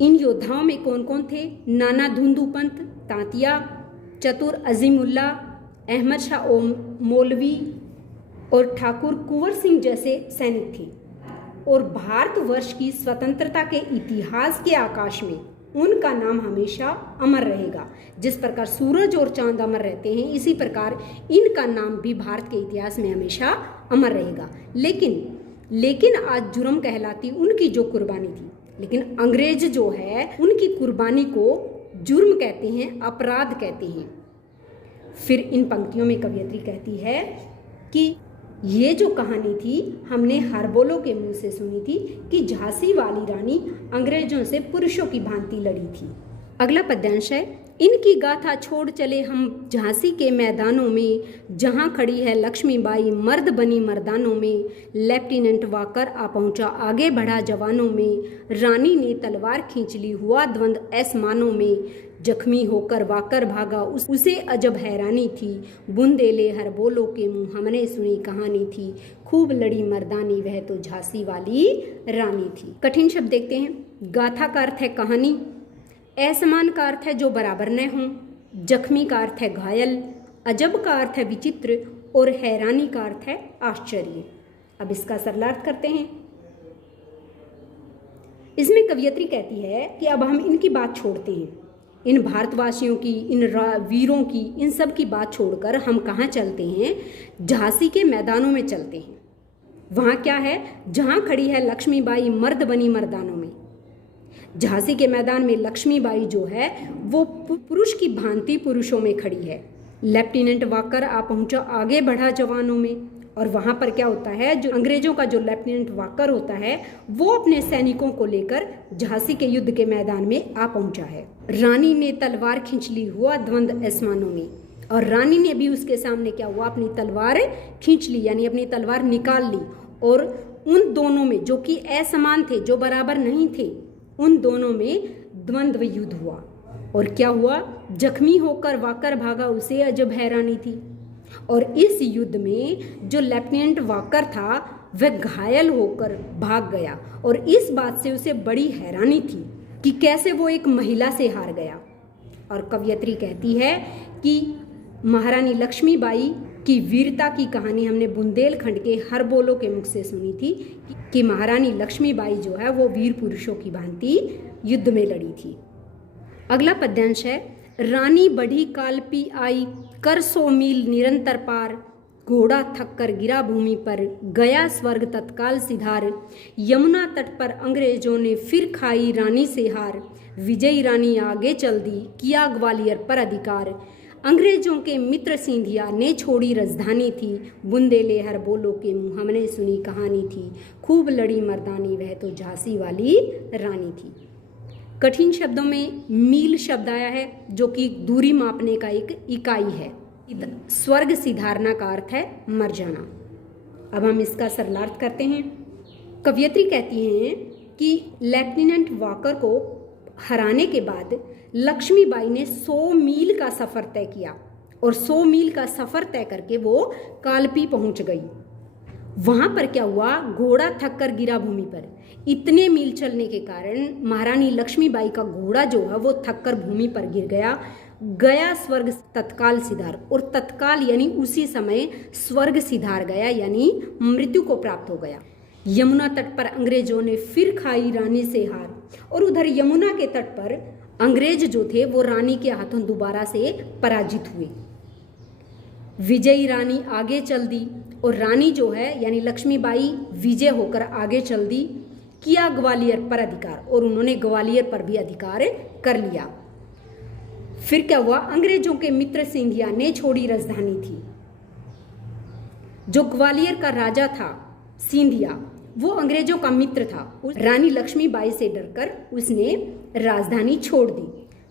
इन योद्धाओं में कौन कौन थे? नाना धुंधु पंथ तांतिया, चतुर अजीमुल्ला, अहमद शाह मौलवी और ठाकुर कुंवर सिंह जैसे सैनिक थे। और भारतवर्ष की स्वतंत्रता के इतिहास के आकाश में उनका नाम हमेशा अमर रहेगा। जिस प्रकार सूरज और चांद अमर रहते हैं, इसी प्रकार इनका नाम भी भारत के इतिहास में हमेशा अमर रहेगा। लेकिन आज जुर्म कहलाती उनकी जो कुर्बानी थी, लेकिन अंग्रेज जो है उनकी कुर्बानी को जुर्म कहते हैं, अपराध कहते हैं। फिर इन पंक्तियों में कवयित्री कहती है कि ये जो कहानी थी हमने हरबोलों के मुंह से सुनी थी कि झांसी वाली रानी अंग्रेजों से पुरुषों की भांति लड़ी थी। अगला पद्यांश है। इनकी गाथा छोड़ चले हम झांसी के मैदानों में, जहां खड़ी है लक्ष्मीबाई मर्द बनी मर्दानों में, लेफ्टिनेंट वाकर आ पहुंचा आगे बढ़ा जवानों में, रानी ने तलवार खींच ली हुआ द्वंद आसमानों में, जख्मी होकर वाकर भागा उसे अजब हैरानी थी, बुंदेले हरबोलों के मुंह हमने सुनी कहानी थी, खूब लड़ी मर्दानी वह तो झांसी वाली रानी थी। कठिन शब्द देखते हैं। गाथा का अर्थ है कहानी, असमान का अर्थ है जो बराबर न हो, जख्मी का अर्थ है घायल, अजब का अर्थ है विचित्र और हैरानी का अर्थ है आश्चर्य। अब इसका सरलार्थ करते हैं। इसमें कवयित्री कहती है कि अब हम इनकी बात छोड़ते हैं, इन भारतवासियों की, इन वीरों की, इन सब की बात छोड़कर हम कहाँ चलते हैं, झांसी के मैदानों में चलते हैं। वहाँ क्या है, जहाँ खड़ी है लक्ष्मीबाई मर्द बनी मर्दानों में। झांसी के मैदान में लक्ष्मीबाई जो है वो पुरुष की भांति पुरुषों में खड़ी है। लेफ्टिनेंट वाकर आ पहुंचा आगे बढ़ा जवानों में, और वहाँ पर क्या होता है, जो अंग्रेजों का जो लेफ्टिनेंट वाकर होता है वो अपने सैनिकों को लेकर झांसी के युद्ध के मैदान में आ पहुंचा है। रानी ने तलवार खींच ली, हुआ द्वंद्व आसमानों में, और रानी ने भी उसके सामने क्या हुआ, अपनी तलवार खींच ली, यानी अपनी तलवार निकाल ली, और उन दोनों में जो कि असमान थे, जो बराबर नहीं थे, उन दोनों में द्वंद्व युद्ध हुआ। और क्या हुआ, जख्मी होकर वाकर भागा, उसे अजब हैरानी थी। और इस युद्ध में जो लेफ्टिनेंट वाकर था वह घायल होकर भाग गया, और इस बात से उसे बड़ी हैरानी थी कि कैसे वो एक महिला से हार गया। और कवयित्री कहती है कि महारानी लक्ष्मीबाई की वीरता की कहानी हमने बुंदेलखंड के हरबोलों के मुख से सुनी थी कि महारानी लक्ष्मीबाई जो है वो वीर पुरुषों की भांति युद्ध में लड़ी थी। अगला पद्यांश है, रानी बढ़ी कालपी आई, कर 100 मील निरंतर पार, घोड़ा थक कर गिरा भूमि पर, गया स्वर्ग तत्काल सिधार, यमुना तट पर अंग्रेजों ने फिर खाई रानी से हार, विजयी रानी आगे चल दी, किया ग्वालियर पर अधिकार, अंग्रेजों के मित्र सिंधिया ने छोड़ी राजधानी थी, बुंदेले हर बोलो के मुँह हमने सुनी कहानी थी, खूब लड़ी मर्दानी वह तो झांसी वाली रानी थी। कठिन शब्दों में मील शब्द आया है जो कि दूरी मापने का एक इकाई है। स्वर्ग सिधारना का अर्थ है मर जाना। अब हम इसका सरलार्थ करते हैं। कवयित्री कहती हैं कि लेफ्टिनेंट वाकर को हराने के बाद लक्ष्मीबाई ने 100 मील का सफ़र तय किया, और 100 मील का सफ़र तय करके वो कालपी पहुंच गई। वहाँ पर क्या हुआ, घोड़ा थक कर गिरा भूमि पर। इतने मील चलने के कारण महारानी लक्ष्मीबाई का घोड़ा जो है वो थक कर भूमि पर गिर गया। गया स्वर्ग तत्काल सिधार, और तत्काल यानी उसी समय स्वर्ग सिधार गया, यानी मृत्यु को प्राप्त हो गया। यमुना तट पर अंग्रेजों ने फिर खाई रानी से हार, और उधर यमुना के तट पर अंग्रेज जो थे वो रानी के हाथों दोबारा से पराजित हुए। विजयी रानी आगे चल दी, और रानी जो है यानी लक्ष्मीबाई विजय होकर आगे चल दी, किया ग्वालियर पर अधिकार, और उन्होंने ग्वालियर पर भी अधिकार कर लिया। फिर क्या हुआ, अंग्रेजों के मित्र सिंधिया ने छोड़ी राजधानी थी। जो ग्वालियर का राजा था सिंधिया वो अंग्रेजों का मित्र था। रानी लक्ष्मीबाई से डरकर उसने राजधानी छोड़ दी।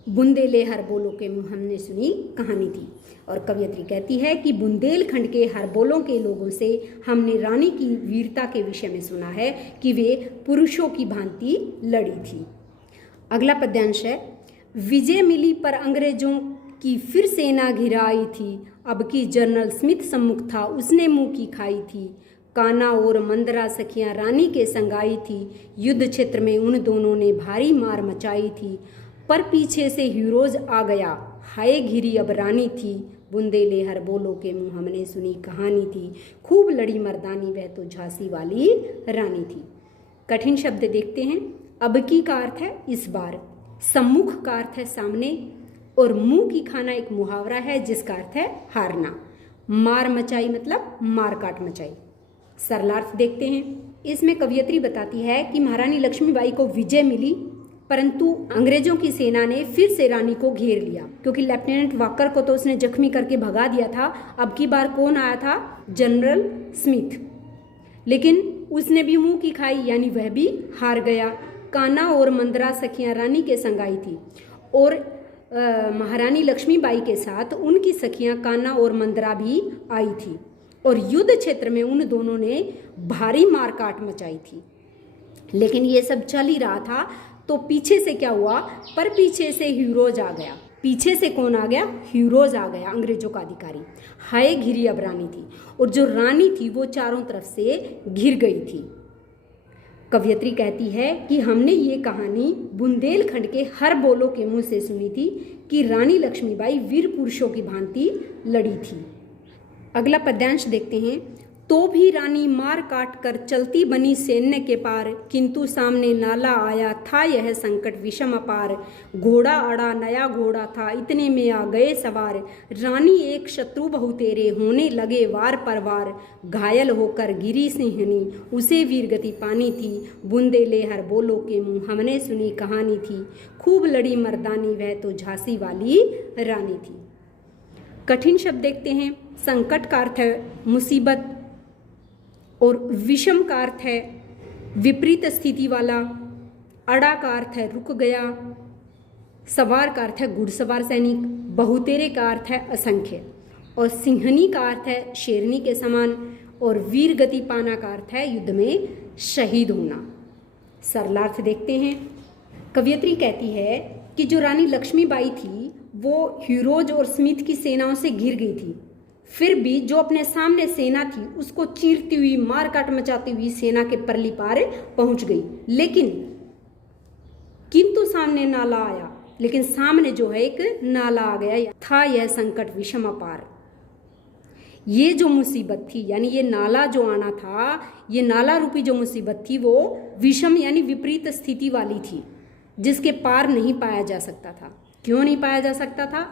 बुंदेले हर बोलो के मुँह हमने सुनी कहानी थी। और कवयित्री कहती है कि बुंदेलखंड के हर बोलों के लोगों से हमने रानी की वीरता के विषय में सुना है कि वे पुरुषों की भांति लड़ी थी। अगला पद्यांश है, विजय मिली पर अंग्रेजों की फिर सेना घिराई थी, अब की जनरल स्मिथ सम्मुख था उसने मुंह की खाई थी, काना और मंदरा सखियां रानी के संग आई थी, युद्ध क्षेत्र में उन दोनों ने भारी मार मचाई थी, पर पीछे से हीरोज आ गया, हाय घिरी अब रानी थी, बुंदेले हर बोलो के मुँह हमने सुनी कहानी थी, खूब लड़ी मर्दानी वह तो झांसी वाली रानी थी। कठिन शब्द देखते हैं। अब की का अर्थ है इस बार, सम्मुख का अर्थ है सामने, और मुंह की खाना एक मुहावरा है जिसका अर्थ है हारना। मार मचाई मतलब मार काट मचाई। सरलार्थ देखते हैं। इसमें कवयित्री बताती है कि महारानी लक्ष्मीबाई को विजय मिली, परंतु अंग्रेजों की सेना ने फिर से रानी को घेर लिया, क्योंकि लेफ्टिनेंट वाकर को तो उसने जख्मी करके भगा दिया था। अब की बार कौन आया था, जनरल स्मिथ, लेकिन उसने भी मुंह की खाई, यानी वह भी हार गया। काना और मंदरा सखियां रानी के संग आई थी, और महारानी लक्ष्मीबाई के साथ उनकी सखियां काना और मंदरा भी आई थी, और युद्ध क्षेत्र में उन दोनों ने भारी मारकाट मचाई थी। लेकिन ये सब चल ही रहा था तो पीछे से क्या हुआ, पर पीछे से हीरोज आ गया। पीछे से कौन आ गया, हीरोज आ गया, अंग्रेजों का अधिकारी। हाय घिरी अब रानी थी, और जो रानी थी वो चारों तरफ से घिर गई थी। कवयित्री कहती है कि हमने ये कहानी बुंदेलखंड के हर बोलों के मुंह से सुनी थी कि रानी लक्ष्मीबाई वीर पुरुषों की भांति लड़ी थी। अगला पद्यांश देखते हैं। तो भी रानी मार काट कर चलती बनी सैन्य के पार, किंतु सामने नाला आया था यह संकट विषम अपार। घोड़ा अड़ा नया घोड़ा था, इतने में आ गए सवार। रानी एक शत्रु बहु तेरे, होने लगे वार पर वार। घायल होकर गिरी सिंहनी, उसे वीरगति पानी थी। बुंदेले हर बोलो के मुंह, हमने सुनी कहानी थी। खूब लड़ी मर्दानी, वह तो झांसी वाली रानी थी। कठिन शब्द देखते हैं। संकट का अर्थ है मुसीबत, और विषम का अर्थ है विपरीत स्थिति वाला। अड़ा का अर्थ है रुक गया। सवार का अर्थ है घुड़सवार सैनिक। बहुतेरे का अर्थ है असंख्य। और सिंहनी का अर्थ है शेरनी के समान। और वीर गति पाना का अर्थ है युद्ध में शहीद होना। सरलार्थ देखते हैं। कवयित्री कहती है कि जो रानी लक्ष्मीबाई थी वो हीरोज और स्मिथ की सेनाओं से घिर गई थी, फिर भी जो अपने सामने सेना थी उसको चीरती हुई, मारकाट मचाती हुई सेना के परली पार पहुंच गई। लेकिन किंतु सामने नाला आया, लेकिन सामने जो है एक नाला आ गया था यह संकट विषम अपार। ये जो मुसीबत थी, यानी ये नाला जो आना था, ये नाला रूपी जो मुसीबत थी वो विषम यानी विपरीत स्थिति वाली थी, जिसके पार नहीं पाया जा सकता था। क्यों नहीं पाया जा सकता था?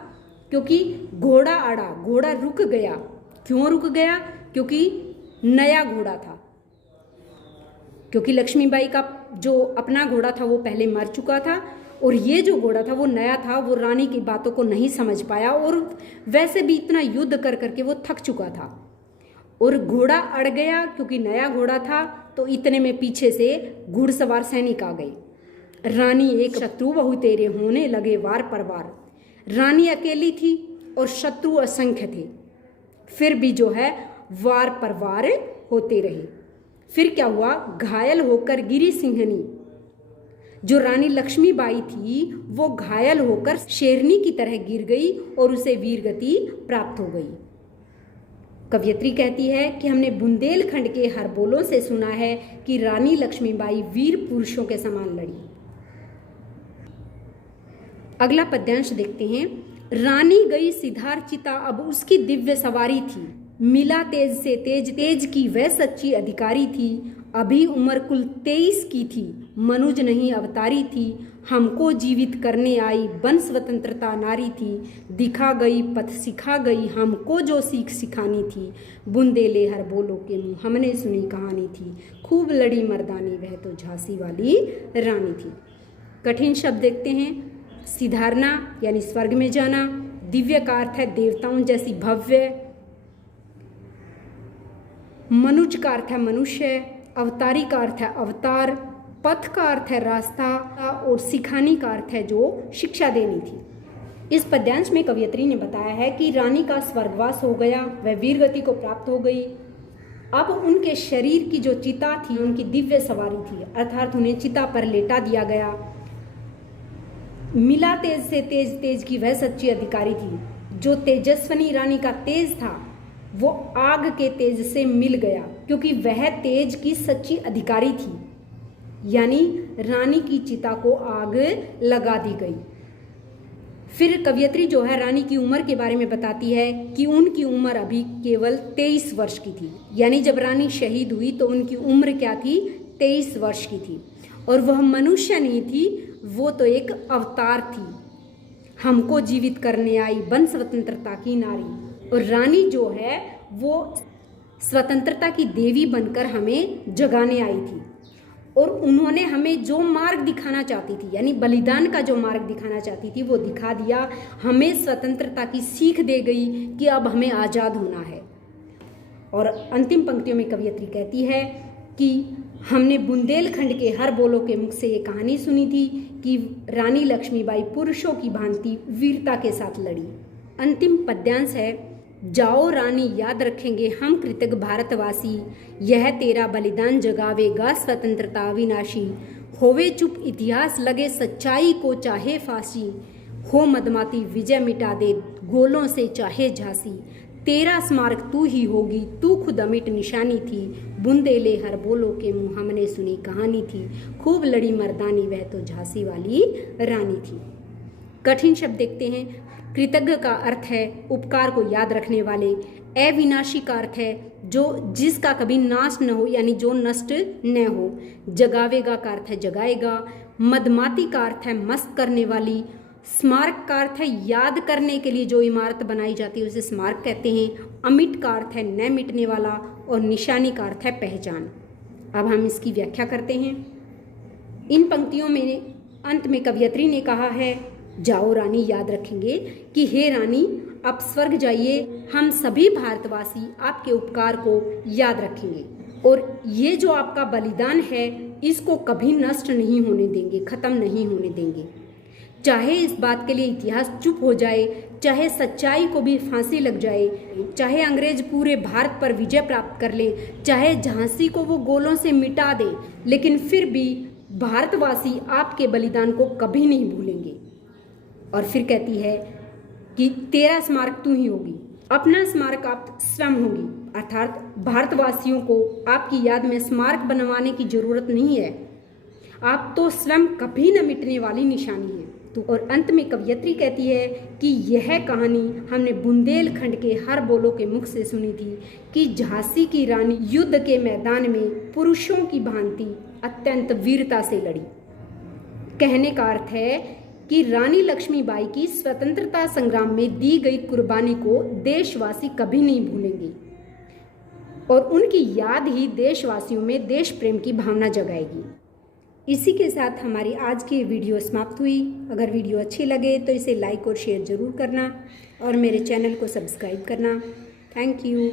क्योंकि घोड़ा अड़ा, घोड़ा रुक गया। क्यों रुक गया? क्योंकि नया घोड़ा था। क्योंकि लक्ष्मीबाई का जो अपना घोड़ा था वो पहले मर चुका था, और ये जो घोड़ा था वो नया था। वो रानी की बातों को नहीं समझ पाया, और वैसे भी इतना युद्ध कर करके वो थक चुका था। और घोड़ा अड़ गया क्योंकि नया घोड़ा था, तो इतने में पीछे से घुड़सवार सैनिक आ गए। रानी एक शत्रु बहु तेरे, होने लगे वार पर वार। रानी अकेली थी और शत्रु असंख्य थे, फिर भी जो है वार पर वार होते रहे। फिर क्या हुआ? घायल होकर गिरी सिंहनी, जो रानी लक्ष्मीबाई थी वो घायल होकर शेरनी की तरह गिर गई और उसे वीरगति प्राप्त हो गई। कवयित्री कहती है कि हमने बुंदेलखंड के हर बोलों से सुना है कि रानी लक्ष्मीबाई वीर पुरुषों के समान लड़ी। अगला पद्यांश देखते हैं। रानी गई सिद्धार्चिता, अब उसकी दिव्य सवारी थी। मिला तेज से तेज, तेज की वह सच्ची अधिकारी थी। अभी उम्र कुल 23 की थी, मनुज नहीं अवतारी थी। हमको जीवित करने आई, बन स्वतंत्रता नारी थी। दिखा गई पथ सिखा गई, हमको जो सीख सिखानी थी। बुंदेले हर बोलो के मुंह, हमने सुनी कहानी थी। खूब लड़ी मर्दानी, वह तो झांसी वाली रानी थी। कठिन शब्द देखते हैं। सिधारना यानी स्वर्ग में जाना। दिव्य का अर्थ है देवताओं जैसी भव्य। मनुज का अर्थ है मनुष्य। अवतारी का अर्थ है अवतार। पथ का अर्थ है रास्ता, और सिखानी का अर्थ है जो शिक्षा देनी थी। इस पद्यांश में कवयित्री ने बताया है कि रानी का स्वर्गवास हो गया, वह वीरगति को प्राप्त हो गई। अब उनके शरीर की जो चिता थी, उनकी दिव्य सवारी थी, अर्थात उन्हें चिता पर लेटा दिया गया। मिला तेज से तेज, तेज की वह सच्ची अधिकारी थी। जो तेजस्वनी रानी का तेज था वो आग के तेज से मिल गया, क्योंकि वह तेज की सच्ची अधिकारी थी। यानी रानी की चिता को आग लगा दी गई। फिर कवयित्री जो है रानी की उम्र के बारे में बताती है कि उनकी उम्र अभी केवल 23 वर्ष की थी। यानी जब रानी शहीद हुई तो उनकी उम्र क्या थी? 23 वर्ष की थी। और वह मनुष्य नहीं थी, वो तो एक अवतार थी। हमको जीवित करने आई, बन स्वतंत्रता की नारी। और रानी जो है वो स्वतंत्रता की देवी बनकर हमें जगाने आई थी, और उन्होंने हमें जो मार्ग दिखाना चाहती थी, यानी बलिदान का जो मार्ग दिखाना चाहती थी वो दिखा दिया। हमें स्वतंत्रता की सीख दे गई कि अब हमें आज़ाद होना है। और अंतिम पंक्तियों में कवयित्री कहती है कि हमने बुंदेलखंड के हर बोलों के मुख से ये कहानी सुनी थी कि रानी लक्ष्मीबाई पुरुषों की भांति वीरता के साथ लड़ी। अंतिम पद्यांश है। जाओ रानी याद रखेंगे हम कृतज्ञ भारतवासी, यह तेरा बलिदान जगावेगा स्वतंत्रता अविनाशी। होवे चुप इतिहास लगे सच्चाई को चाहे फांसी, हो मदमाती विजय मिटा दे गोलों से चाहे झांसी। तेरा स्मारक तू ही होगी, तू खुद अमिट निशानी थी, बुंदेले हर बोलो के मुँह हमने सुनी कहानी थी, खूब लड़ी मर्दानी वह तो झांसी वाली रानी थी। कठिन शब्द देखते हैं। कृतज्ञ का अर्थ है उपकार को याद रखने वाले। अविनाशी का अर्थ है जो जिसका कभी नाश न हो, यानी जो नष्ट न हो। जगावेगा का अर्थ है जगाएगा। मदमाती का अर्थ है मस्त करने वाली। स्मारक का अर्थ है याद करने के लिए जो इमारत बनाई जाती है उसे स्मारक कहते हैं। अमिट का अर्थ है न मिटने वाला और निशानी का अर्थ है पहचान। अब हम इसकी व्याख्या करते हैं। इन पंक्तियों में अंत में कवयित्री ने कहा है, जाओ रानी, याद रखेंगे कि हे रानी आप स्वर्ग जाइए, हम सभी भारतवासी आपके उपकार को याद रखेंगे और ये जो आपका बलिदान है इसको कभी नष्ट नहीं होने देंगे, खत्म नहीं होने देंगे। चाहे इस बात के लिए इतिहास चुप हो जाए, चाहे सच्चाई को भी फांसी लग जाए, चाहे अंग्रेज पूरे भारत पर विजय प्राप्त कर ले, चाहे झांसी को वो गोलों से मिटा दे, लेकिन फिर भी भारतवासी आपके बलिदान को कभी नहीं भूलेंगे। और फिर कहती है कि तेरा स्मारक तू ही होगी, अपना स्मारक आप स्वयं होगी, अर्थात भारतवासियों को आपकी याद में स्मारक बनवाने की जरूरत नहीं है, आप तो स्वयं कभी न मिटने वाली निशानी है। तो और अंत में कवयित्री कहती है कि यह कहानी हमने बुंदेलखंड के हर बोलो के मुख से सुनी थी कि झांसी की रानी युद्ध के मैदान में पुरुषों की भांति अत्यंत वीरता से लड़ी। कहने का अर्थ है कि रानी लक्ष्मीबाई की स्वतंत्रता संग्राम में दी गई कुर्बानी को देशवासी कभी नहीं भूलेंगे और उनकी याद ही देशवासियों में देश प्रेम की भावना जगाएगी। इसी के साथ हमारी आज की वीडियो समाप्त हुई। अगर वीडियो अच्छी लगे तो इसे लाइक और शेयर ज़रूर करना और मेरे चैनल को सब्सक्राइब करना। Thank you.